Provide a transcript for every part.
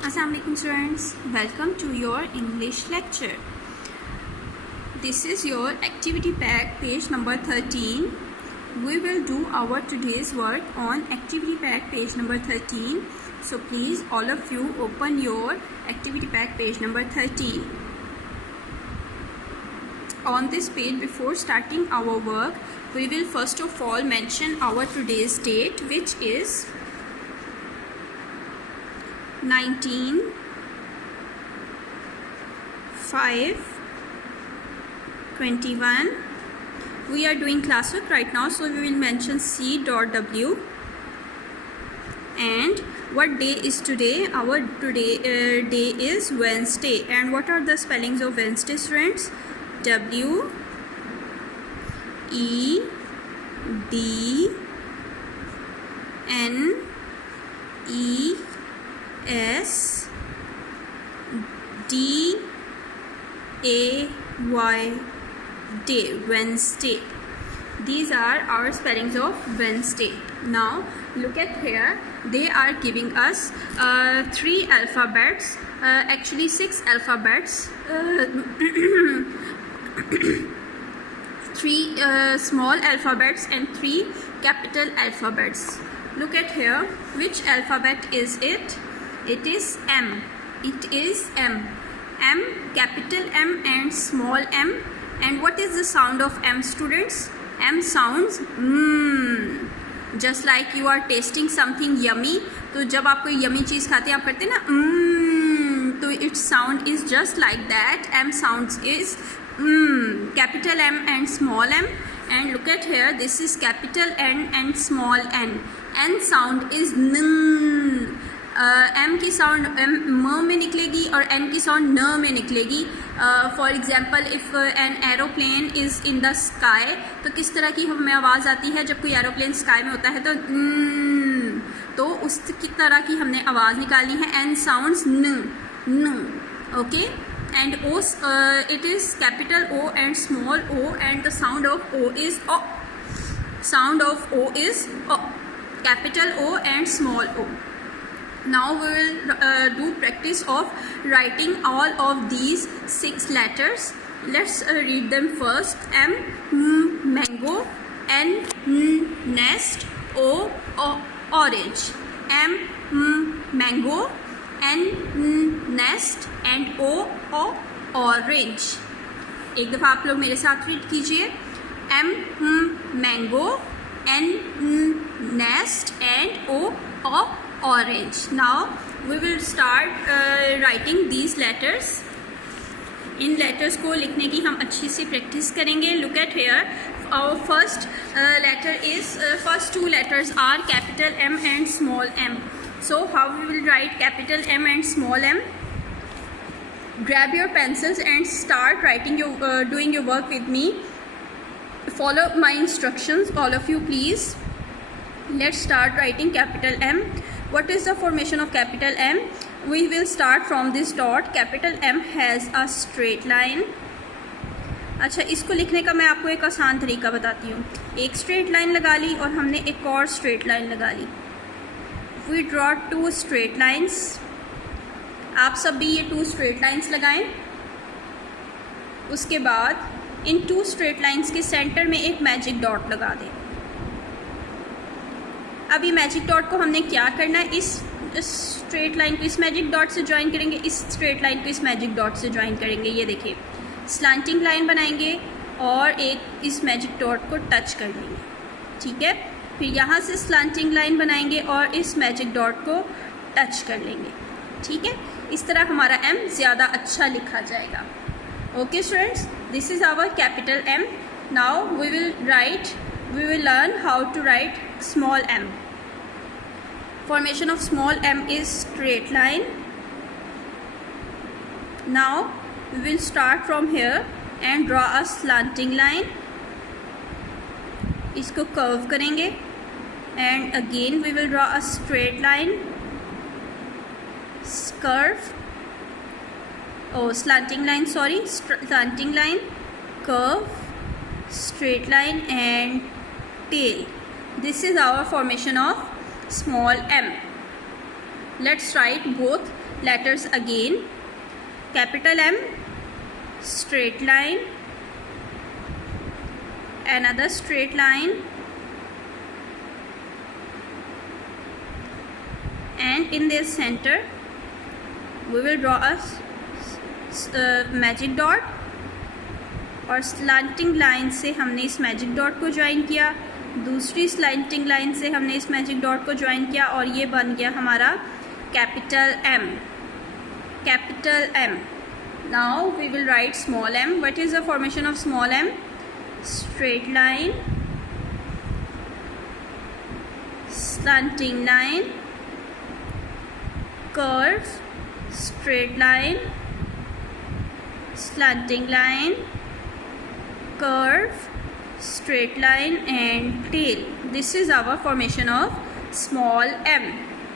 Assalamualaikum students, welcome to your English lecture. This is your activity pack page number 13. We will do our today's work on activity pack page number 13. So please all of you open your activity pack page number 13. On this page, before starting our work, we will first of all mention our today's date, which is 19/5/21. We are doing classwork right now, so we will mention C.W. And what day is today? Our day is Wednesday. And what are the spellings of Wednesday, students? W-E-D-N-E-S-D-A-Y, day, Wednesday. These are our spellings of Wednesday. Now look at here, they are giving us 3 alphabets, actually 6 alphabets, 3 small alphabets and 3 capital alphabets. Look at here, which alphabet is it? It is M. It is M. M, capital M and small m. And what is the sound of M, students? M sounds just like you are tasting something yummy. तो जब आप कोई yummy चीज़ खाते हैं आप करते हैं ना तो its sound is just like that. M sounds is capital M and small m. And look at here, this is capital N and small n. N sound is n. M की sound म में निकलेगी और N की sound न में निकलेगी. For example, if an aeroplane is in the sky, तो किस तरह की हमें आवाज़ आती है जब कोई एरोप्लेन स्काई में होता है? तो उसकी तरह की हमने आवाज़ निकालनी है. N साउंड्स न. Okay. And O, it is capital O and small o, and the sound of O is O. Sound of O is O. Capital O and small o. Now we will do practice of writing all of these 6 letters. Let's read them first. M, mango. N, nest. O, orange. M, mango. N, nest. And O, orange. एक दफ़ा आप लोग मेरे साथ read कीजिए. M, mango. N, nest. And O, orange. Now we will start writing these letters. In letters को लिखने की हम अच्छी सी practice करेंगे. Look at here. Our first letter is first 2 letters are capital M and small m. So how we will write capital M and small m? Grab your pencils and start writing doing your work with me. Follow my instructions, all of you, please. Let's start writing capital M. What is the formation of capital M? We will start from this dot. Capital M has a straight line. अच्छा, इसको लिखने का मैं आपको एक आसान तरीका बताती हूँ. एक स्ट्रेट लाइन लगा ली और हमने एक और स्ट्रेट लाइन लगा ली. We draw 2 straight lines. आप सब भी ये 2 straight lines लगाएं. उसके बाद इन 2 straight lines के सेंटर में एक मैजिक डॉट लगा दें. अब ये मैजिक डॉट को हमने क्या करना है? इस स्ट्रेट लाइन को इस मैजिक डॉट से ज्वाइन करेंगे, इस स्ट्रेट लाइन को इस मैजिक डॉट से ज्वाइन करेंगे. ये देखिए, स्लैंटिंग लाइन बनाएंगे और एक इस मैजिक डॉट को टच कर लेंगे. ठीक है. फिर यहाँ से स्लैंटिंग लाइन बनाएंगे और इस मैजिक डॉट को टच कर लेंगे. ठीक है. इस तरह हमारा M ज़्यादा अच्छा लिखा जाएगा. Okay students, this is our capital M. Now we will learn how to write small m. Formation of small m is straight line. Now we will start from here and draw a slanting line. इसको curve करेंगे and again we will draw a straight line, curve, slanting line, sorry, slanting line, curve, straight line and tail. This is our formation of small m. Let's write both letters again. Capital M, straight line, another straight line, and in their center we will draw a magic dot. और slanting line से हमने इस magic dot को join किया, दूसरी slanting line से हमने इस मैजिक डॉट को ज्वाइन किया, और ये बन गया हमारा capital M. Capital M. Now we will write small m. What is the formation of small m? Straight line, slanting line, curve, straight line, slanting line, curve, straight line and tail. This is our formation of small m.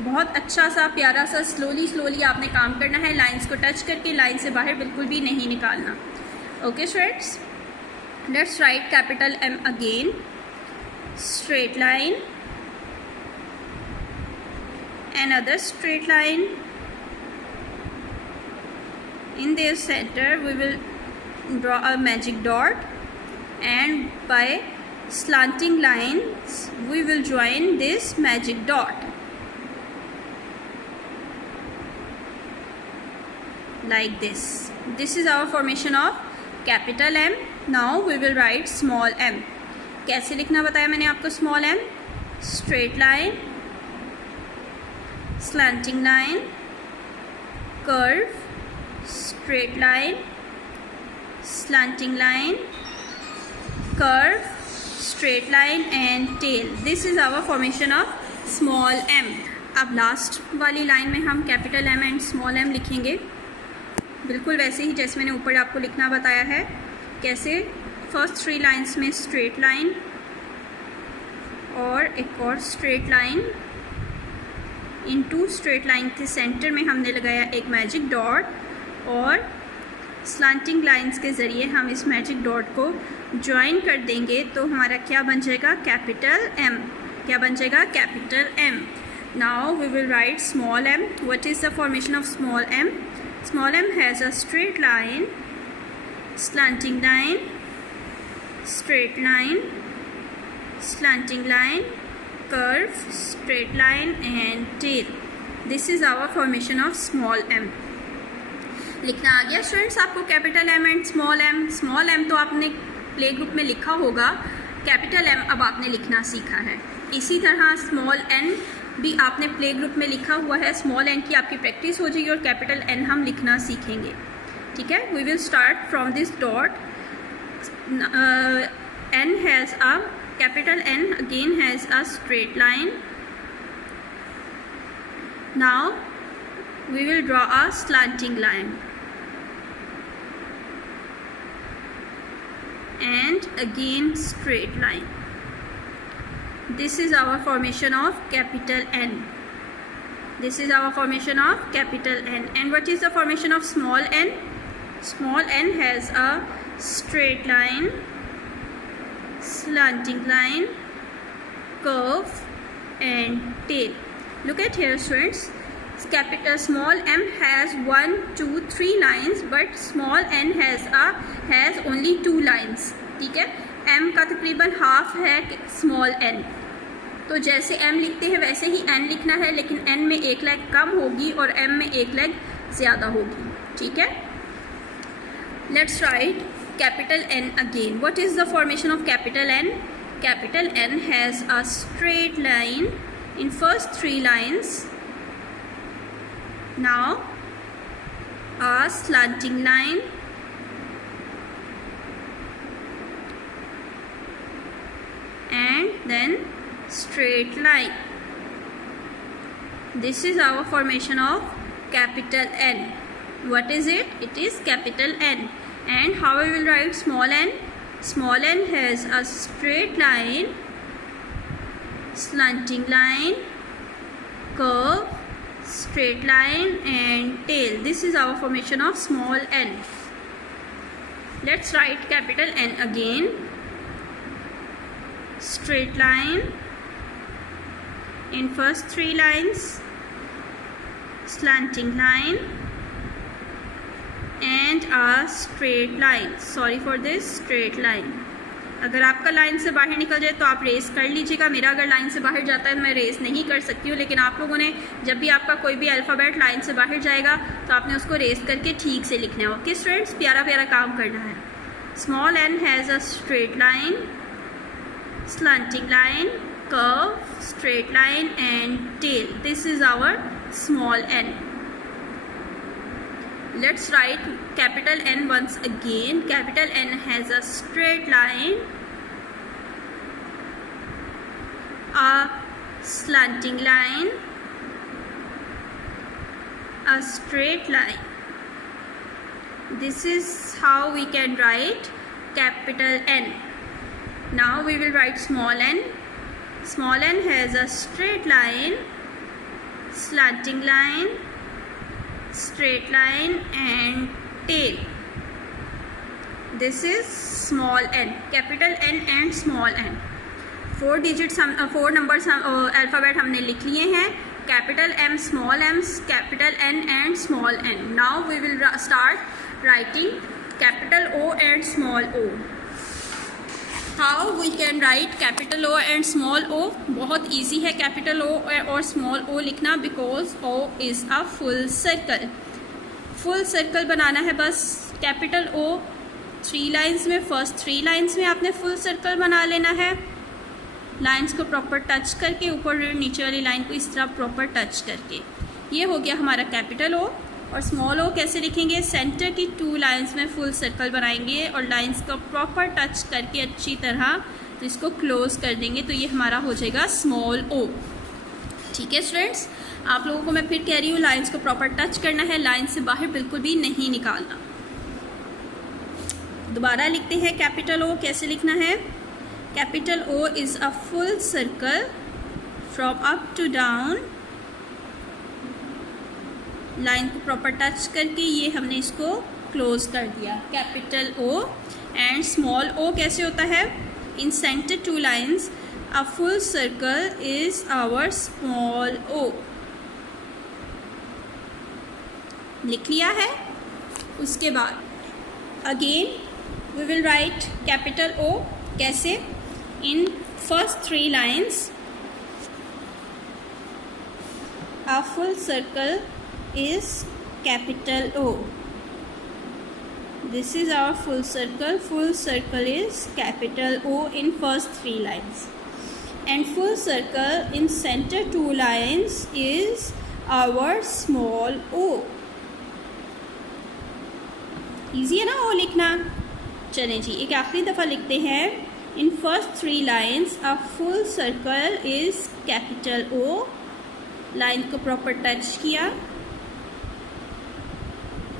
बहुत अच्छा सा प्यारा सा slowly आपने काम करना है, lines को टच करके, लाइन से बाहर बिल्कुल भी नहीं निकालना. Okay students, let's write capital M again. Straight line, another straight line. In their center we will draw a magic dot, and by slanting lines we will join this magic dot like this. This is our formation of capital M. Now we will write small m. कैसे लिखना बताया मैंने आपको small m? Straight line, slanting line, curve, straight line, slanting line, curve, straight line and tail. This is our formation of small m. अब last वाली line में हम capital M and small m लिखेंगे, बिल्कुल वैसे ही जैसे मैंने ऊपर आपको लिखना बताया है. कैसे? फर्स्ट 3 लाइन्स में स्ट्रेट लाइन और एक और स्ट्रेट लाइन. इन 2 स्ट्रेट लाइन के सेंटर में हमने लगाया एक मैजिक डॉट, और स्लांटिंग लाइंस के ज़रिए हम इस मैजिक डॉट को ज्वाइन कर देंगे, तो हमारा क्या बन जाएगा? Capital M. क्या बन जाएगा? Capital M. Now we will write small m. What is the formation of small m? Small m has a straight line, slanting line, straight line, slanting line, curve, straight line and tail. This is our formation of small m. लिखना आ गया students आपको capital M and small m. Small m तो आपने play group में लिखा होगा, capital M अब आपने लिखना सीखा है. इसी तरह स्मॉल n भी आपने प्ले ग्रुप में लिखा हुआ है. स्मॉल n की आपकी प्रैक्टिस हो जाएगी और कैपिटल N हम लिखना सीखेंगे. ठीक है, we will start from this dot. N has a capital N again has a straight line. Now we will draw a slanting line and again straight line. This is our formation of capital N. This is our formation of capital N. And what is the formation of small n? Small n has a straight line, slanting line, curve and tail. Look at here students. Capital small m has 1, 2, 3 lines, but small n has only 2 lines. ठीक है, m का तकरीबन half है small n. तो जैसे m लिखते हैं वैसे ही n लिखना है, लेकिन n में एक लेग कम होगी और m में एक लेग ज़्यादा होगी. ठीक है, let's write capital N again. What is the formation of capital N? Capital N has a straight line in first 3 lines. Now a slanting line, and then straight line. This is our formation of capital N. What is it? It is capital N. And how we will write small n? Small n has a straight line, slanting line, curve, straight line and tail. This is our formation of small n. Let's write capital N again. Straight line in first 3 lines, slanting line and a straight line. Sorry for this, straight line. अगर आपका line से बाहर निकल जाए तो आप race कर लीजिएगा. मेरा अगर लाइन से बाहर जाता है मैं रेस नहीं कर सकती हूँ, लेकिन आप लोगों ने जब भी आपका कोई भी अल्फ़ाबेट लाइन से बाहर जाएगा तो आपने उसको रेस करके ठीक से लिखना है. ओके स्टूडेंट्स, प्यारा प्यारा काम करना है. Small N has a straight line, slanting line, curve, straight line and tail. This is our small n. Let's write capital N once again. Capital N has a straight line, a slanting line, a straight line. This is how we can write capital N. Now we will write small n. Small n has a straight line, slanting line, straight line and tail. This is small n. Capital N and small n. 4 digits four numbers alphabet हमने लिख लिए हैं. Capital M, small m, capital N and small n. Now we will start writing capital O and small o. How we can write capital O and small o? बहुत easy है capital O और small o लिखना, because O is a full circle. full circle बनाना है बस. capital O 3 lines में, first 3 lines में आपने full circle बना लेना है. लाइन्स को प्रॉपर टच करके, ऊपर नीचे वाली लाइन को इस तरह प्रॉपर टच करके. ये हो गया हमारा कैपिटल O. और स्मॉल ओ कैसे लिखेंगे? सेंटर की 2 लाइंस में फुल सर्कल बनाएंगे और लाइंस को प्रॉपर टच करके अच्छी तरह तो इसको क्लोज कर देंगे, तो ये हमारा हो जाएगा स्मॉल ओ. ठीक है स्टूडेंट्स, आप लोगों को मैं फिर कह रही हूँ, लाइंस को प्रॉपर टच करना है, लाइन से बाहर बिल्कुल भी नहीं निकालना. दोबारा लिखते हैं कैपिटल ओ. कैसे लिखना है? Capital O is a full circle from up to down. Line को प्रॉपर टच करके ये हमने इसको क्लोज कर दिया, capital O. And small O कैसे होता है? In centre 2 lines a full circle is our small O. लिख लिया है. उसके बाद again we will write capital O. कैसे? In first 3 lines a full circle is capital O. This is our full circle. Full circle is capital O in first 3 lines. And full circle in center 2 lines is our small o. Easy है ना O लिखना? चलें जी, एक आखिरी दफ़ा लिखते हैं. In first 3 lines a full circle is capital O. Line को प्रॉपर टच किया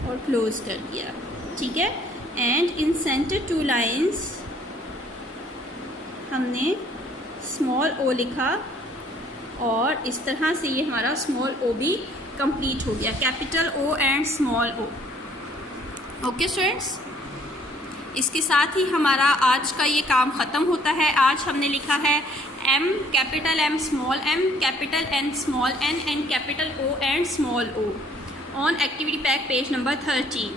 और क्लोज कर दिया. ठीक है. एंड इन सेंटर 2 लाइन्स हमने स्मॉल ओ लिखा और इस तरह से ये हमारा स्मॉल ओ भी कंप्लीट हो गया. Capital O and small O. Okay students, इसके साथ ही हमारा आज का ये काम ख़त्म होता है. आज हमने लिखा है M, capital M, small M, capital N, small N and capital O and small O on activity pack page number 13.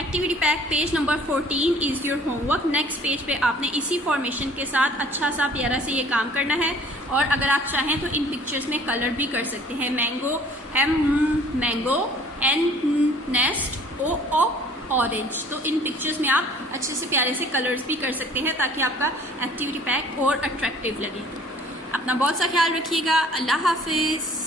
activity pack page number 14 is your homework. next page पे आपने इसी फॉर्मेशन के साथ अच्छा सा प्यारा से ये काम करना है. और अगर आप चाहें तो इन पिक्चर्स में कलर भी कर सकते हैं. Mango, M mango, N nest, O orange. तो इन पिक्चर्स में आप अच्छे से प्यारे से कलर्स भी कर सकते हैं ताकि आपका एक्टिविटी पैक और अट्रैक्टिव लगे. अपना बहुत सा ख्याल रखिएगा. अल्लाह हाफिज़.